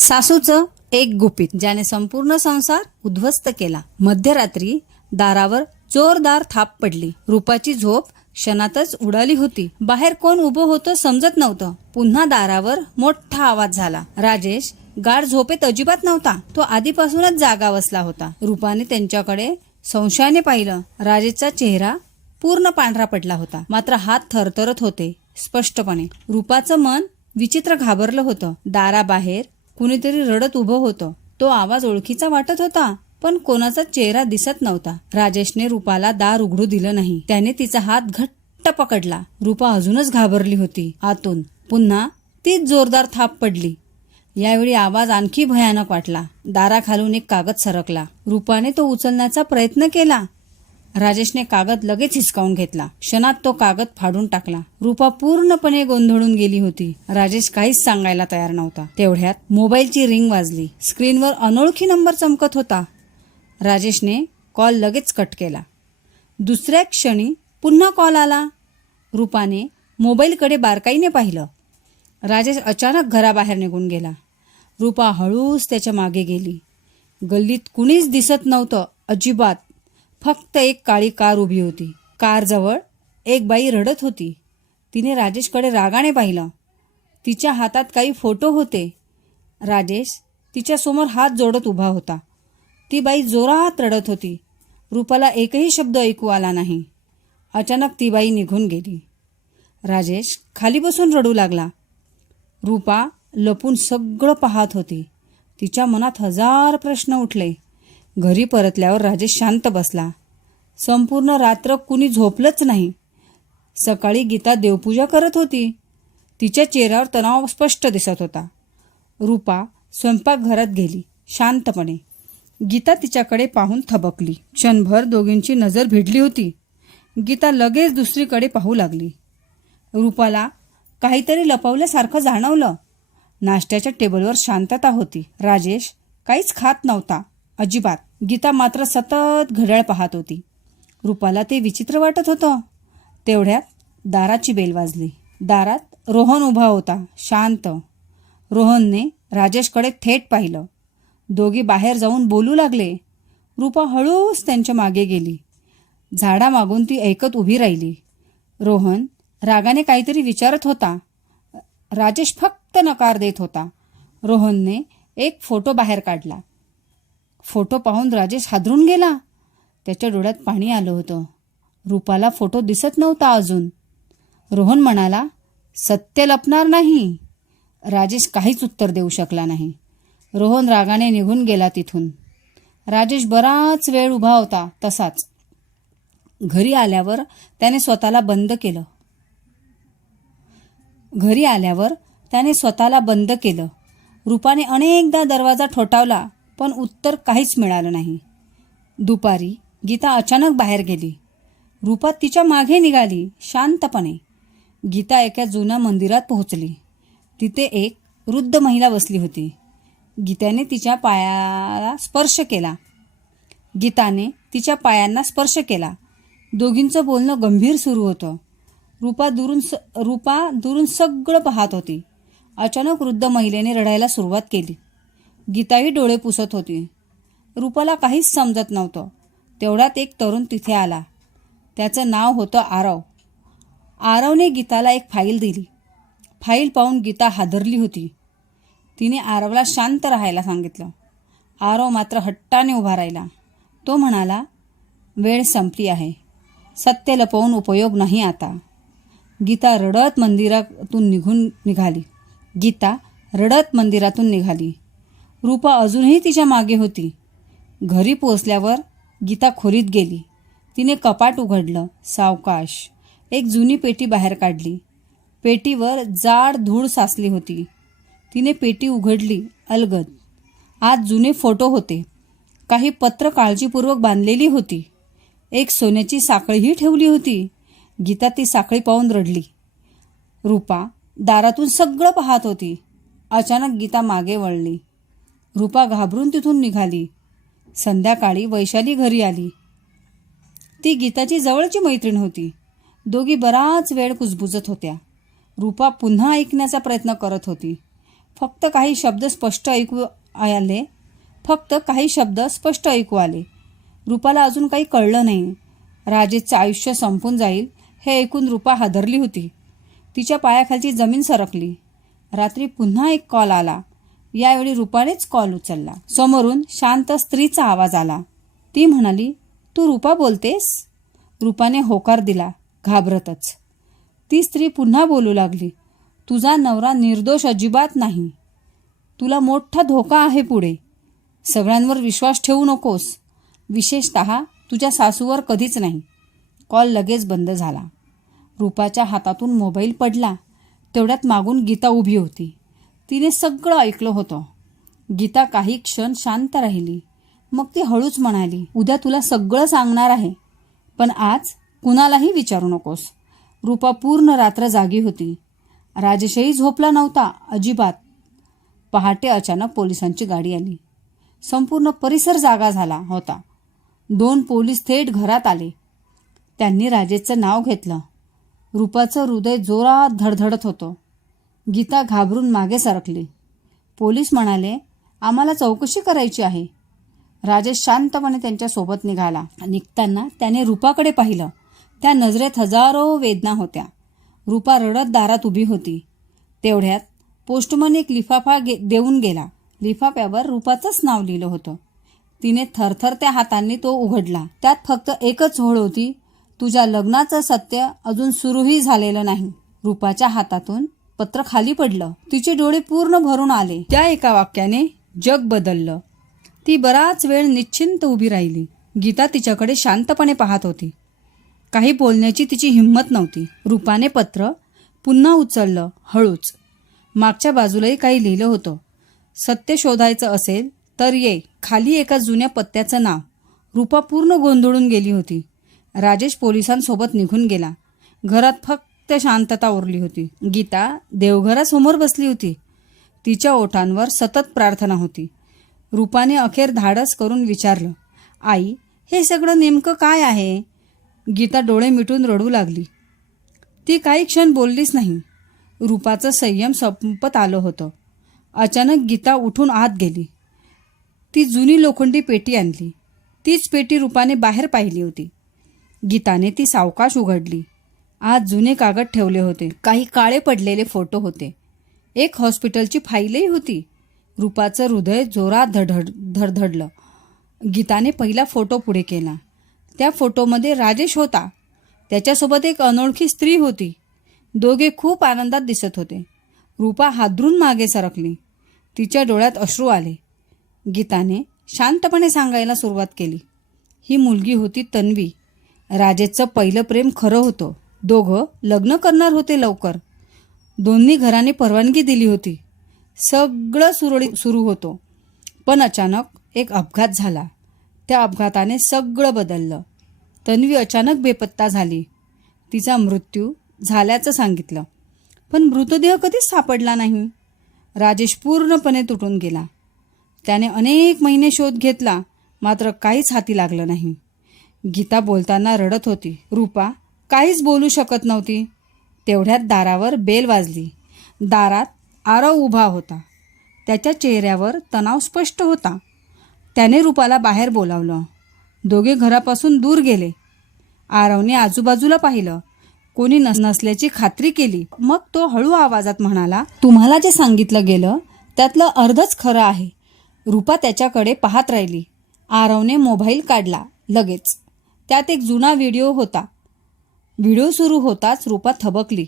सासूचं एक गुपित ज्याने संपूर्ण संसार उद्ध्वस्त केला. मध्यरात्री दारावर जोरदार थाप पडली. रूपाची झोप क्षणातच उडाली होती. बाहेर कोण उभं होतं समजत नव्हतं. पुन्हा दारावर मोठा आवाज झाला. राजेश गाढ झोपेत अजिबात नव्हता. तो आधीपासूनच जागा बसला होता. रूपाने त्यांच्याकडे संशयाने पाहिलं. राजेशचा चेहरा पूर्ण पांढरा पडला होता, मात्र हात थरथरत होते स्पष्टपणे. रूपाचं मन विचित्र घाबरलं होतं. दाराबाहेर कुणीतरी रडत उभं होतं. तो आवाज ओळखीचा वाटत होता, पण कोणाचा चेहरा दिसत नव्हता. राजेशने रूपाला दार उघडू दिलं नाही. त्याने तिचा हात घट्ट पकडला. रूपा अजूनच घाबरली होती. आतून पुन्हा तीच जोरदार थाप पडली. यावेळी आवाज आणखी भयानक वाटला. दाराखालून एक कागद सरकला. रूपाने तो उचलण्याचा प्रयत्न केला. राजेशने कागद लगेच हिसकावून घेतला. क्षणात तो कागद फाडून टाकला. रूपा पूर्णपणे गोंधळून गेली होती. राजेश काहीच सांगायला तयार नव्हता. तेवढ्यात मोबाईलची रिंग वाजली. स्क्रीनवर अनोळखी नंबर चमकत होता. राजेशने कॉल लगेच कट केला. दुसऱ्या क्षणी पुन्हा कॉल आला. रूपाने मोबाईलकडे बारकाईने पाहिलं. राजेश अचानक घराबाहेर निघून गेला. रूपा हळूच त्याच्या मागे गेली. गल्लीत कुणीच दिसत नव्हतं अजिबात. फक्त एक काळी कार उभी होती. कारजवळ एक बाई रडत होती. तिने राजेशकडे रागाने पाहिलं. तिच्या हातात काही फोटो होते. राजेश तिच्यासमोर हात जोडत उभा होता. ती बाई जोरात रडत होती. रूपाला एकही शब्द ऐकू आला नाही. अचानक ती बाई निघून गेली. राजेश खाली बसून रडू लागला. रूपा लपून सगळं पाहत होती. तिच्या मनात हजार प्रश्न उठले. घरी परतल्यावर राजेश शांत बसला. संपूर्ण रात्र कुणी झोपलंच नाही. सकाळी गीता देवपूजा करत होती. तिच्या चेहऱ्यावर तणाव स्पष्ट दिसत होता. रूपा स्वयंपाकघरात गेली शांतपणे. गीता तिच्याकडे पाहून थबकली. क्षणभर दोघींची नजर भिडली होती. गीता लगेच दुसरीकडे पाहू लागली. रूपाला काहीतरी लपवल्यासारखं जाणवलं. नाश्त्याच्या टेबलवर शांतता होती. राजेश काहीच खात नव्हता अजिबात. गीता मात्र सतत घड्याळ पाहत होती. रूपाला ते विचित्र वाटत होतं. तेवढ्यात दाराची बेल वाजली. दारात रोहन उभा होता शांत. रोहनने राजेशकडे थेट पाहिलं. दोघी बाहेर जाऊन बोलू लागले. रूपा हळूच त्यांच्या मागे गेली. झाडामागून ती ऐकत उभी राहिली. रोहन रागाने काहीतरी विचारत होता. राजेश फक्त नकार देत होता. रोहनने एक फोटो बाहेर काढला. फोटो पाहून राजेश हादरून गेला. त्याच्या डोळ्यात पाणी आलं होतं. रूपाला फोटो दिसत नव्हता अजून. रोहन म्हणाला, सत्य लपणार नाही. राजेश काहीच उत्तर देऊ शकला नाही. रोहन रागाने निघून गेला तिथून. राजेश बराच वेळ उभा होता तसाच. घरी आल्यावर त्याने स्वतःला बंद केलं. रूपाने अनेकदा दरवाजा ठोठावला, पण उत्तर काहीच मिळालं नाही. दुपारी गीता अचानक बाहेर गेली. रूपा तिच्या मागे निघाली शांतपणे. गीता एका जुन्या मंदिरात पोहोचली. तिथे एक वृद्ध महिला बसली होती. गीताने तिच्या पायांना स्पर्श केला. दोघींचं बोलणं गंभीर सुरू होतं. रूपा दुरून सगळं पाहत होती. अचानक वृद्ध महिलेने रडायला सुरुवात केली. गीताही डोळे पुसत होती. रूपाला काहीच समजत नव्हतं. तेवढ्यात एक तरुण तिथे आला. त्याचं नाव होतं आरव. आरवने गीताला एक फाईल दिली. फाईल पाहून गीता हादरली होती. तिने आरवला शांत राहायला सांगितलं. आरव मात्र हट्टाने उभा राहिला. तो म्हणाला, वेळ संपली आहे. सत्य लपवून उपयोग नाही आता. गीता रडत मंदिरातून निघाली. रूपा अजूनही तिच्या मागे होती. घरी पोचल्यावर गीता खोलीत गेली. तिने कपाट उघडलं. सावकाश एक जुनी पेटी बाहेर काढली. पेटीवर जाड धूळ साचली होती. तिने पेटी उघडली अलगद. आत जुने फोटो होते. काही पत्र काळजीपूर्वक बांधलेली होती. एक सोन्याची साखळीही ठेवली होती. गीता ती साखळी पाहून रडली. रूपा दारातून सगळं पाहत होती. अचानक गीता मागे वळली. रूपा घाबरून तिथून निघाली. संध्याकाळी वैशाली घरी आली. ती गीताची जवळची मैत्रीण होती. दोघी बराच वेळ कुजबुजत होत्या. रूपा पुन्हा ऐकण्याचा प्रयत्न करत होती, फक्त काही शब्द स्पष्ट ऐकू आले. रूपाला अजून काही कळलं नाही. राजेशचं आयुष्य संपून जाईल हे ऐकून रूपा हादरली होती. तिच्या पायाखालची जमीन सरकली. रात्री पुन्हा एक कॉल आला. यावेळी रूपानेच कॉल उचलला. समोरून शांत स्त्रीचा आवाज आला. ती म्हणाली, तू रूपा बोलतेस? रूपाने होकार दिला, घाबरतच. ती स्त्री पुन्हा बोलू लागली, तुझा नवरा निर्दोष अजिबात नाही. तुला मोठा धोका आहे पुढे. सगळ्यांवर विश्वास ठेवू नकोस, विशेषतः तुझ्या सासूवर कधीच नाही. कॉल लगेच बंद झाला. रूपाच्या हातातून मोबाईल पडला. तेवढ्यात मागून गीता उभी होती. तिने सगळं ऐकलं होतं. गीता काही क्षण शांत राहिली. मग ती हळूच म्हणाली, उद्या तुला सगळं सांगणार आहे, पण आज कुणालाही विचारू नकोस. रूपा पूर्ण रात्र जागी होती. राजेशही झोपला नव्हता अजिबात. पहाटे अचानक पोलिसांची गाडी आली. संपूर्ण परिसर जागा झाला होता. 2 पोलीस थेट घरात आले. त्यांनी राजेशचं नाव घेतलं. रूपाचं हृदय जोरात धडधडत होतं. गीता घाबरून मागे सरकली. पोलीस म्हणाले, आम्हाला चौकशी करायची आहे. राजेश शांतपणे त्यांच्यासोबत निघाला. निघताना त्याने रूपाकडे पाहिलं. त्या नजरेत हजारो वेदना होत्या. रूपा रडत दारात उभी होती. तेवढ्यात पोस्टमन एक लिफाफा देऊन गेला. लिफाफ्यावर रूपाचंच नाव लिहिलं होतं. तिने थरथरत्या हातांनी तो उघडला. त्यात फक्त एकच ओळ होती, तुझ्या लग्नाचं सत्य अजून सुरूही झालेलं नाही. रूपाच्या हातातून पत्र खाली पडलं. तिचे डोळे पूर्ण भरून आले. त्या एका वाक्याने जग बदललं. ती बराच वेळ निश्चिंत उभी राहिली. गीता तिच्याकडे शांतपणे पाहत होती. काही बोलण्याची तिची हिंमत नव्हती. रूपाने पत्र पुन्हा उचललं हळूच. मागच्या बाजूलाही काही लिहिलं होतं. सत्य शोधायचं असेल तर ये. खाली एका जुन्या पत्त्याचं नाव. रूपा पूर्ण गोंधळून गेली होती. राजेश पोलिसांसोबत निघून गेला. घरात फक्त शांतता उरली होती. गीता देवघरासमोर बसली होती. तिच्या ओठांवर सतत प्रार्थना होती. रूपाने अखेर धाडस करून विचारलं, आई, हे सगळं नेमकं काय आहे? गीता डोळे मिटून रडू लागली. ती काही क्षण बोललीच नाही. रूपाचं संयम संपत आलं होतं. अचानक गीता उठून आत गेली. ती जुनी लोखंडी पेटी आणली. तीच पेटी रूपाने बाहेर पाहिली होती. गीताने ती सावकाश उघडली. आत जुने कागद ठेवले होते. काही काळे पडलेले फोटो होते. एक हॉस्पिटलची फाईलही होती. रूपाचं हृदय जोरात धडधडलं. गीताने पहिला फोटो पुढे केला. त्या फोटोमध्ये राजेश होता. त्याच्यासोबत एक अनोळखी स्त्री होती. दोघे खूप आनंदात दिसत होते. रूपा हादरून मागे सरकली. तिच्या डोळ्यात अश्रू आले. गीताने शांतपणे सांगायला सुरुवात केली, ही मुलगी होती तन्वी. राजेशचं पहिलं प्रेम खरं होतं. दोघं लग्न करणार होते लवकर. दोन्ही घरांनी परवानगी दिली होती. सगळं सुरळीत सुरू होतं. पण अचानक एक अपघात झाला. त्या अपघाताने सगळं बदललं. तन्वी अचानक बेपत्ता झाली. तिचा मृत्यू झाल्याचं सांगितलं, पण मृतदेह कधीच सापडला नाही. राजेश पूर्णपणे तुटून गेला. त्याने अनेक महिने शोध घेतला, मात्र काहीच हाती लागलं नाही. गीता बोलताना रडत होती. रूपा काहीच बोलू शकत नव्हती. तेवढ्यात दारावर बेल वाजली. दारात आरव उभा होता. त्याच्या चेहऱ्यावर तणाव स्पष्ट होता. त्याने रूपाला बाहेर बोलावलं. दोघे घरापासून दूर गेले. आरवने आजूबाजूला पाहिलं. कोणी नसल्याची खात्री केली. मग तो हळू आवाजात म्हणाला, तुम्हाला जे सांगितलं गेलं त्यातलं अर्धच खरं आहे. रूपा त्याच्याकडे पाहत राहिली. आरवने मोबाईल काढला लगेच. त्यात एक जुना व्हिडिओ होता. व्हिडिओ सुरू होताच रूपा थबकली.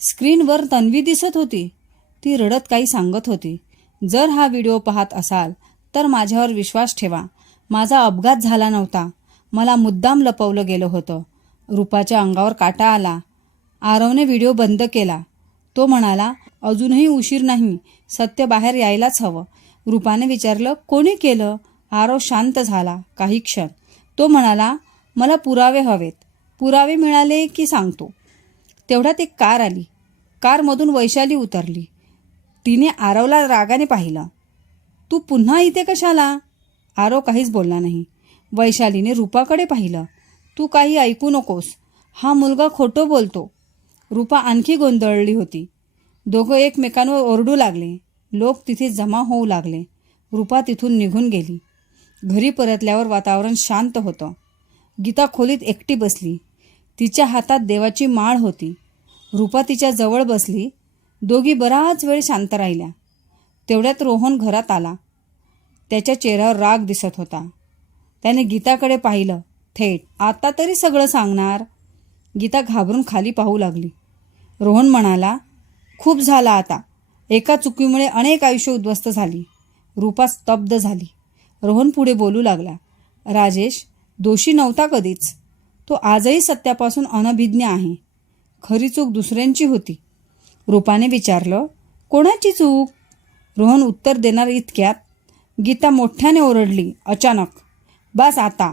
स्क्रीनवर तन्वी दिसत होती. ती रडत काही सांगत होती. जर हा व्हिडिओ पाहत असाल तर माझ्यावर विश्वास ठेवा. माझा अपघात झाला नव्हता. मला मुद्दाम लपवलं गेलं होतं. रूपाच्या अंगावर काटा आला. आरवने व्हिडिओ बंद केला. तो म्हणाला, अजूनही उशीर नाही. सत्य बाहेर यायलाच हवं. रूपाने विचारलं, कोणी केलं? आरव शांत झाला काही क्षण. तो म्हणाला, मला पुरावे हवेत. पुरावे मिळाले की सांगतो. तेवढ्यात एक कार आली. कारमधून वैशाली उतरली. तिने आरवला रागाने पाहिलं. तू पुन्हा इथे कशाला? आरव काहीच बोलला नाही. वैशालीने रूपाकडे पाहिलं. तू काही ऐकू नकोस. हा मुलगा खोटं बोलतो. रूपा आणखी गोंधळली होती. दोघं एकमेकांवर ओरडू लागले. लोक तिथे जमा होऊ लागले. रूपा तिथून निघून गेली. घरी परतल्यावर वातावरण शांत होतं. गीता खोलीत एकटी बसली. तिच्या हातात देवाची माळ होती. रूपा तिच्या जवळ बसली. दोघी बराच वेळ शांत राहिल्या. तेवढ्यात रोहन घरात आला. त्याच्या चेहऱ्यावर राग दिसत होता. त्याने गीताकडे पाहिलं. थेट, आता तरी सगळं सांगणार? गीता घाबरून खाली पाहू लागली. रोहन म्हणाला, खूप झाला आता. एका चुकीमुळे अनेक आयुष्य उद्ध्वस्त झाली. रूपा स्तब्ध झाली. रोहन पुढे बोलू लागला, राजेश दोषी नव्हता कधीच. तो आजही सत्यापासून अनभिज्ञ आहे. खरी चूक दुसऱ्यांची होती. रूपाने विचारलं, कोणाची चूक? रोहन उत्तर देणार इतक्यात गीता मोठ्याने ओरडली अचानक, बस आता,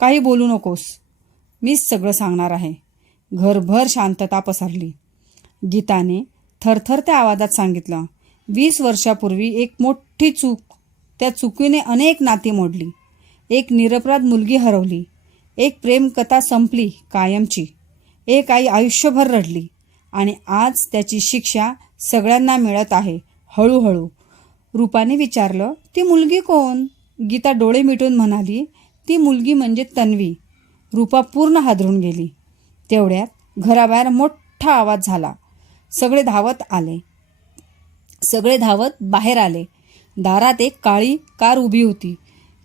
काही बोलू नकोस. मीच सगळं सांगणार आहे. घरभर शांतता पसरली. गीताने थरथरत्या आवाजात सांगितलं, 20 वर्षापूर्वी एक मोठी चूक. त्या चुकीने अनेक नाती मोडली. एक निरपराध मुलगी हरवली. एक प्रेमकथा संपली कायमची. एक आई आयुष्यभर रडली. आणि आज त्याची शिक्षा सगळ्यांना मिळत आहे हळूहळू. रूपाने विचारलं, ती मुलगी कोण? गीता डोळे मिटून म्हणाली, ती मुलगी म्हणजे तन्वी. रूपा पूर्ण हादरून गेली. तेवढ्यात घराबाहेर मोठा आवाज झाला. सगळे धावत बाहेर आले. दारात एक काळी कार उभी होती.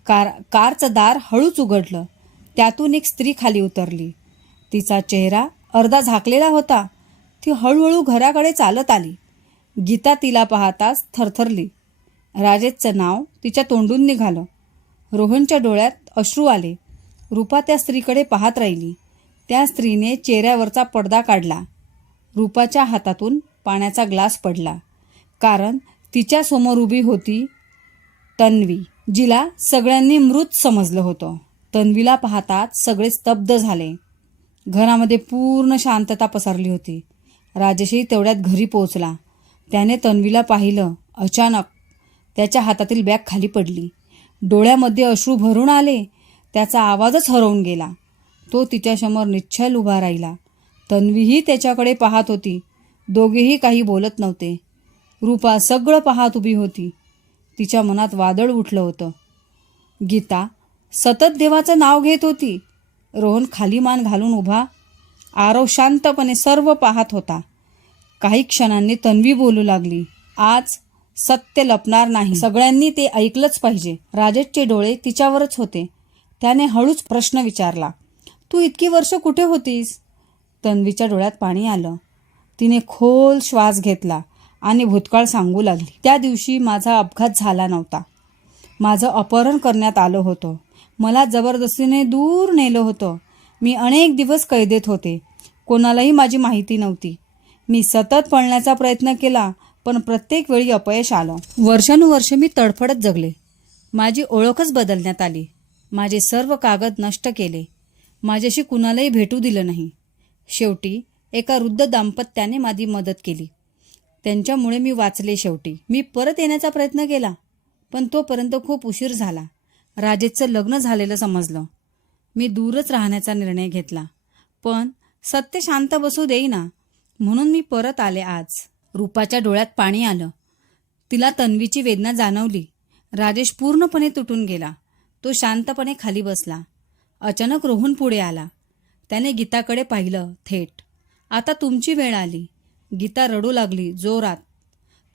कारचं दार हळूच उघडलं. त्यातून एक स्त्री खाली उतरली. तिचा चेहरा अर्धा झाकलेला होता. ती हळूहळू घराकडे चालत आली. गीता तिला पाहताच थरथरली. राजेशचं नाव तिच्या तोंडून निघालं. रोहनच्या डोळ्यात अश्रू आले. रूपा त्या स्त्रीकडे पाहत राहिली. त्या स्त्रीने चेहऱ्यावरचा पडदा काढला. रूपाच्या हातातून पाण्याचा ग्लास पडला. कारण तिच्या समोर उभी होती तन्वी, जिला सगळ्यांनी मृत समजलं होतं. तन्वीला पाहताच सगळे स्तब्ध झाले. घरामध्ये पूर्ण शांतता पसरली होती. राजेशही तेवढ्यात घरी पोहोचला. त्याने तन्वीला पाहिलं. अचानक त्याच्या हातातील बॅग खाली पडली. डोळ्यामध्ये अश्रू भरून आले. त्याचा आवाजच हरवून गेला. तो तिच्यासमोर निश्चल उभा राहिला. तन्वीही त्याच्याकडे पाहत होती. दोघेही काही बोलत नव्हते. रूपा सगळं पाहत उभी होती. तिच्या मनात वादळ उठलं होतं. गीता सतत देवाचं नाव घेत होती. रोहन खाली मान घालून उभा. आरव शांतपणे सर्व पाहत होता. काही क्षणांनी तन्वी बोलू लागली, आज सत्य लपणार नाही. सगळ्यांनी ते ऐकलंच पाहिजे. राजेशचे डोळे तिच्यावरच होते. त्याने हळूच प्रश्न विचारला, तू इतकी वर्ष कुठे होतीस? तन्वीच्या डोळ्यात पाणी आलं. तिने खोल श्वास घेतला आणि भूतकाळ सांगू लागली. त्या दिवशी माझा अपघात झाला नव्हता. माझं अपहरण करण्यात आलं होतं. मला जबरदस्तीने दूर नेलं होतं. मी अनेक दिवस कैदेत होते. कोणालाही माझी माहिती नव्हती. मी सतत पळण्याचा प्रयत्न केला, पण प्रत्येक वेळी अपयश आलं. वर्षानुवर्ष मी तडफडत जगले. माझी ओळखच बदलण्यात आली. माझे सर्व कागद नष्ट केले. माझ्याशी कुणालाही भेटू दिलं नाही. शेवटी एका वृद्ध दाम्पत्याने माझी मदत केली. त्यांच्यामुळे मी वाचले. शेवटी मी परत येण्याचा प्रयत्न केला, पण तोपर्यंत खूप उशीर झाला. राजेशचं लग्न झालेलं समजलं. मी दूरच राहण्याचा निर्णय घेतला, पण सत्य शांत बसू देईना, म्हणून मी परत आले आज. रूपाच्या डोळ्यात पाणी आलं. तिला तन्वीची वेदना जाणवली. राजेश पूर्णपणे तुटून गेला. तो शांतपणे खाली बसला. अचानक रोहन पुढे आला. त्याने गीताकडे पाहिलं थेट. आता तुमची वेळ आली. गीता रडू लागली जोरात.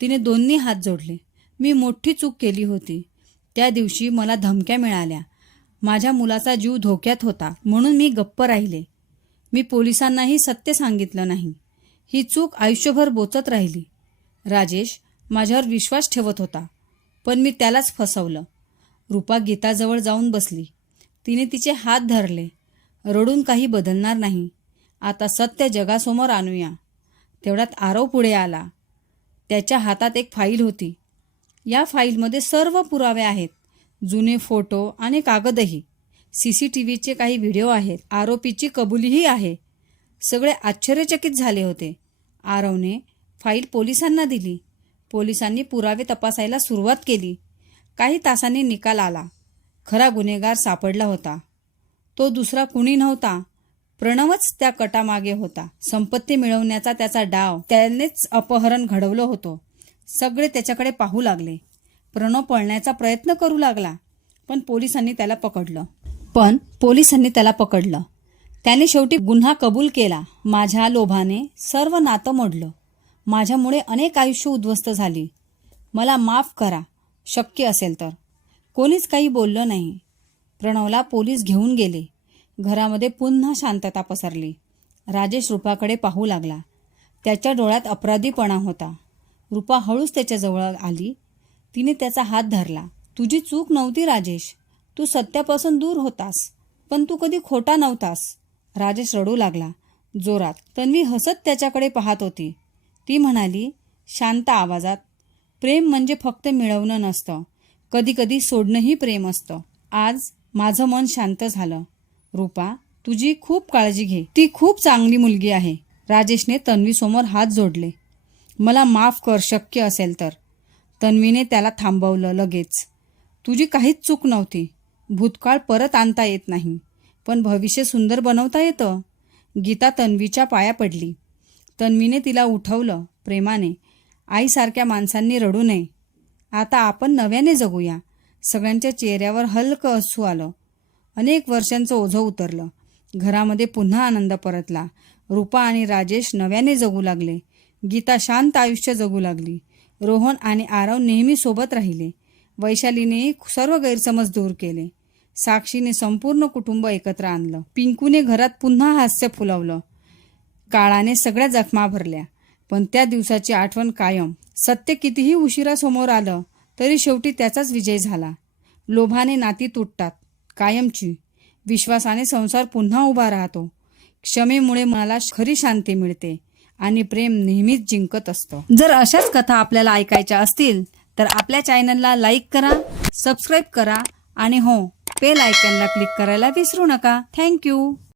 तिने दोन्ही हात जोडले. मी मोठी चूक केली होती. त्या दिवशी मला धमक्या मिळाल्या. माझ्या मुलाचा जीव धोक्यात होता, म्हणून मी गप्प राहिले. मी पोलिसांनाही सत्य सांगितलं नाही. ही चूक आयुष्यभर बोचत राहिली. राजेश माझ्यावर विश्वास ठेवत होता, पण मी त्यालाच फसवलं. रूपा गीताजवळ जाऊन बसली. तिने तिचे हात धरले. रडून काही बदलणार नाही. आता सत्य जगासमोर आणूया. तेवढ्यात आरव पुढे आला. त्याच्या हातात एक फाईल होती. या फाईलमध्ये सर्व पुरावे आहेत. जुने फोटो आणि कागदही. CCTVचे काही व्हिडिओ आहेत. आरोपीची कबुलीही आहे. सगळे आश्चर्यचकित झाले होते. आरवने फाईल पोलिसांना दिली. पोलिसांनी पुरावे तपासायला सुरुवात केली. काही तासांनी निकाल आला. खरा गुन्हेगार सापडला होता. तो दुसरा कुणी नव्हता, प्रणवच त्या कटामागे होता. संपत्ती मिळवण्याचा त्याचा डाव. त्यानेच अपहरण घडवलं होतं. सगळे त्याच्याकडे पाहू लागले. प्रणव पळण्याचा प्रयत्न करू लागला, पण पोलिसांनी त्याला पकडलं. त्याने शेवटी गुन्हा कबूल केला. माझ्या लोभाने सर्व नातं मोडलं. माझ्यामुळे अनेक आयुष्य उद्ध्वस्त झाली. मला माफ करा, शक्य असेल तर. कोणीच काही बोललं नाही. प्रणवला पोलीस घेऊन गेले. घरामध्ये पुन्हा शांतता पसरली. राजेश रूपाकडे पाहू लागला. त्याच्या डोळ्यात अपराधीपणा होता. रूपा हळूच त्याच्याजवळ आली. तिने त्याचा हात धरला. तुझी चूक नव्हती राजेश. तू सत्यापासून दूर होतास, पण तू कधी खोटा नव्हतास. राजेश रडू लागला जोरात. तन्वी हसत त्याच्याकडे पाहत होती. ती म्हणाली शांत आवाजात, प्रेम म्हणजे फक्त मिळवणं नसतं, कधी कधी सोडणंही प्रेम असतं. आज माझं मन शांत झालं. रूपा, तुझी खूप काळजी घे. ती खूप चांगली मुलगी आहे. राजेशने तन्वीसमोर हात जोडले. मला माफ कर, शक्य असेल तर. तन्वीने त्याला थांबवलं लगेच. तुझी काहीच चूक नव्हती. भूतकाळ परत आणता येत नाही, पण भविष्य सुंदर बनवता येतं. गीता तन्वीच्या पाया पडली. तन्वीने तिला उठवलं प्रेमाने. आईसारख्या माणसांनी रडू नये. आता आपण नव्याने जगूया. सगळ्यांच्या चेहऱ्यावर हलकं हसू आलं. अनेक वर्षांचं ओझं उतरलं. घरामध्ये पुन्हा आनंद परतला. रूपा आणि राजेश नव्याने जगू लागले. गीता शांत आयुष्य जगू लागली. रोहन आणि आरव नेहमी सोबत राहिले. वैशालीने सर्व गैरसमज दूर केले. साक्षीने संपूर्ण कुटुंब एकत्र आणलं. पिंकूने घरात पुन्हा हास्य फुलवलं. काळाने सगळ्या जखमा भरल्या, पण त्या दिवसाची आठवण कायम. सत्य कितीही उशिरा समोर आलं तरी शेवटी त्याचाच विजय झाला. लोभाने नाती तुटतात कायमची. विश्वासाने संसार पुन्हा उभा राहतो. क्षमेमुळे मनाला खरी शांती मिळते आणि प्रेम नेहमीच जिंकत असतं. जर अशाच कथा आपल्याला ऐकायच्या असतील तर आपल्या चॅनलला लाईक करा, सबस्क्राईब करा आणि हो, बेल आयकॉनला क्लिक करायला विसरू नका. थँक्यू.